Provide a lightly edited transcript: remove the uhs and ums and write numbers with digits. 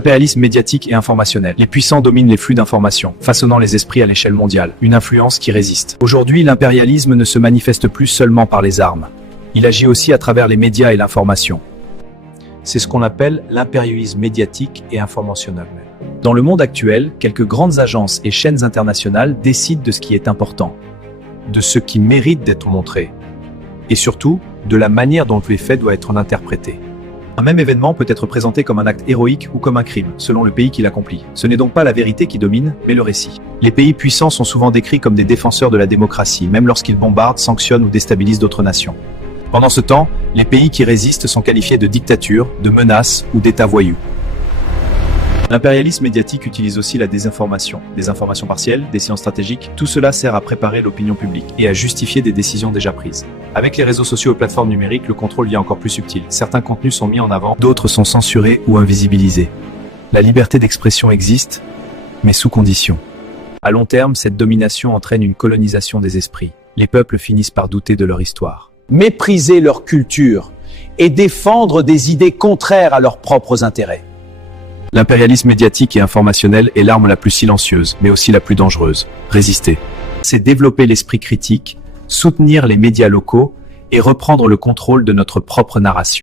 Impérialisme médiatique et informationnel. Les puissants dominent les flux d'informations, façonnant les esprits à l'échelle mondiale. Une influence qui résiste. Aujourd'hui, l'impérialisme ne se manifeste plus seulement par les armes. Il agit aussi à travers les médias et l'information. C'est ce qu'on appelle l'impérialisme médiatique et informationnel. Dans le monde actuel, quelques grandes agences et chaînes internationales décident de ce qui est important, de ce qui mérite d'être montré, et surtout, de la manière dont les faits doivent être interprétés. Un même événement peut être présenté comme un acte héroïque ou comme un crime, selon le pays qui l'accomplit. Ce n'est donc pas la vérité qui domine, mais le récit. Les pays puissants sont souvent décrits comme des défenseurs de la démocratie, même lorsqu'ils bombardent, sanctionnent ou déstabilisent d'autres nations. Pendant ce temps, les pays qui résistent sont qualifiés de dictatures, de menaces ou d'États voyous. L'impérialisme médiatique utilise aussi la désinformation, des informations partielles, des sciences stratégiques. Tout cela sert à préparer l'opinion publique et à justifier des décisions déjà prises. Avec les réseaux sociaux et plateformes numériques, le contrôle devient encore plus subtil. Certains contenus sont mis en avant, d'autres sont censurés ou invisibilisés. La liberté d'expression existe, mais sous condition. À long terme, cette domination entraîne une colonisation des esprits. Les peuples finissent par douter de leur histoire. Mépriser leur culture et défendre des idées contraires à leurs propres intérêts. L'impérialisme médiatique et informationnel est l'arme la plus silencieuse, mais aussi la plus dangereuse. Résister. C'est développer l'esprit critique, soutenir les médias locaux et reprendre le contrôle de notre propre narration.